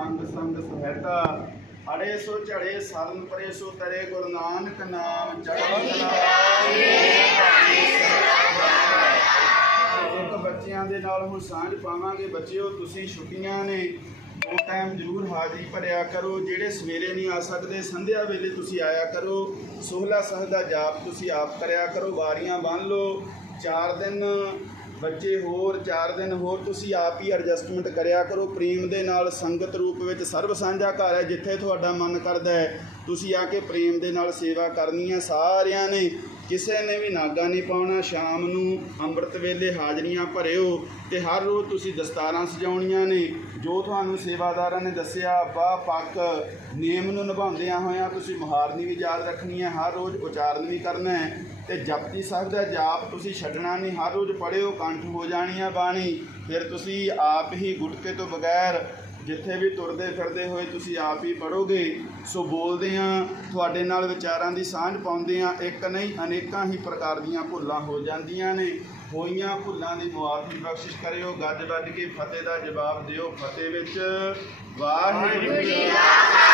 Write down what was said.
ਅੰਗ ਸੰਗ ਸਹਿਤਾ ਅੜੇ ਸੋ ਝੜੇ, ਸਰਨ ਪਰੇ ਸੋ ਤਰੇ, ਗੁਰੂ ਨਾਨਕ ਨਾਮ ਚੜ੍ਹਦੀ ਇੱਕ ਬੱਚਿਆਂ ਦੇ ਨਾਲ ਹੁਣ ਸਾਂਝ ਪਾਵਾਂਗੇ। ਬੱਚਿਓ, ਤੁਸੀਂ ਛੁੱਟੀਆਂ ਨੇ। ਉਹ ਟਾਈਮ ਜ਼ਰੂਰ ਹਾਜ਼ਰੀ ਭਰਿਆ ਕਰੋ। ਜਿਹੜੇ ਸਵੇਰੇ ਨਹੀਂ ਆ ਸਕਦੇ, ਸੰਧਿਆ ਵੇਲੇ ਤੁਸੀਂ ਆਇਆ ਕਰੋ। ਸੋਹਲਾ ਸਹ ਦਾ ਜਾਪ ਤੁਸੀਂ ਆਪ ਕਰਿਆ ਕਰੋ। ਵਾਰੀਆਂ ਬੰਨ ਲਓ। ਚਾਰ ਦਿਨ ਬੱਚੇ ਹੋਰ, ਚਾਰ ਦਿਨ ਹੋਰ ਤੁਸੀਂ ਆਪ ਹੀ ਐਡਜਸਟਮੈਂਟ ਕਰਿਆ ਕਰੋ। ਪ੍ਰੇਮ ਦੇ ਨਾਲ ਸੰਗਤ ਰੂਪ ਵਿੱਚ ਸਰਬ ਸਾਂਝਾ ਘਰ ਹੈ, ਜਿੱਥੇ ਤੁਹਾਡਾ ਮਨ ਕਰਦਾ ਹੈ। ਤੁਸੀਂ ਆ ਕੇ ਪ੍ਰੇਮ ਦੇ ਨਾਲ ਸੇਵਾ ਕਰਨੀ ਹੈ। ਸਾਰਿਆਂ ਨੇ, ਕਿਸੇ ਨੇ ਵੀ ਨਾਗਾ ਨਹੀਂ ਪਾਉਣਾ। ਸ਼ਾਮ ਨੂੰ ਅੰਮ੍ਰਿਤ ਵੇਲੇ ਹਾਜ਼ਰੀਆਂ ਭਰਿਓ ਤੇ ਹਰ ਰੋਜ਼ ਤੁਸੀਂ ਦਸਤਾਰਾਂ ਸਜਾਉਣੀਆਂ ਨੇ। ਜੋ ਤੁਹਾਨੂੰ ਸੇਵਾਦਾਰਾਂ ਨੇ ਦੱਸਿਆ ਬਾ ਪੱਕ। ਨਿਯਮ ਨੂੰ ਨਿਭਾਉਂਦਿਆਂ ਹੋਇਆਂ ਤੁਸੀਂ ਮੁਹਾਰਨੀ ਵੀ ਯਾਦ ਰੱਖਣੀ ਹੈ। ਹਰ ਰੋਜ਼ ਉਚਾਰਨ ਵੀ ਕਰਨਾ ਹੈ। ਤੇ ਜਪਜੀ ਸਾਹਿਬ ਦਾ ਜਾਪ ਤੁਸੀਂ ਛੱਡਣਾ ਨਹੀਂ, ਹਰ ਰੋਜ਼ ਪੜ੍ਹਿਓ, ਕੰਠ ਹੋ ਜਾਣੀ ਆ ਬਾਣੀ, ਫਿਰ ਤੁਸੀਂ ਆਪ ਹੀ ਗੁਟਕੇ ਤੋਂ ਬਗੈਰ ਜਿੱਥੇ ਵੀ ਤੁਰਦੇ ਫਿਰਦੇ ਹੋਏ ਤੁਸੀਂ ਆਪ ਹੀ ਪੜੋਗੇ ਸੋ ਬੋਲਦੇ ਆ ਤੁਹਾਡੇ ਨਾਲ ਵਿਚਾਰਾਂ ਦੀ ਸਾਂਝ ਪਾਉਂਦੇ ਆ ਇੱਕ ਨਹੀਂ, ਅਨੇਕਾਂ ਹੀ ਪ੍ਰਕਾਰ ਦੀਆਂ ਭੁੱਲਾਂ ਹੋ ਜਾਂਦੀਆਂ ਨੇ। ਹੋਈਆਂ ਭੁੱਲਾਂ ਦੀ ਮੁਆਫੀ ਬਖਸ਼ਿਸ਼ ਕਰਿਓ, ਗੱਜ ਵੱਜ ਕੇ ਫਤਿਹ ਦਾ ਜਵਾਬ ਦਿਓ। ਫਤਿਹ ਵਿੱਚ ਵਾਹਿਗੁਰੂ ਜੀ ਕਾ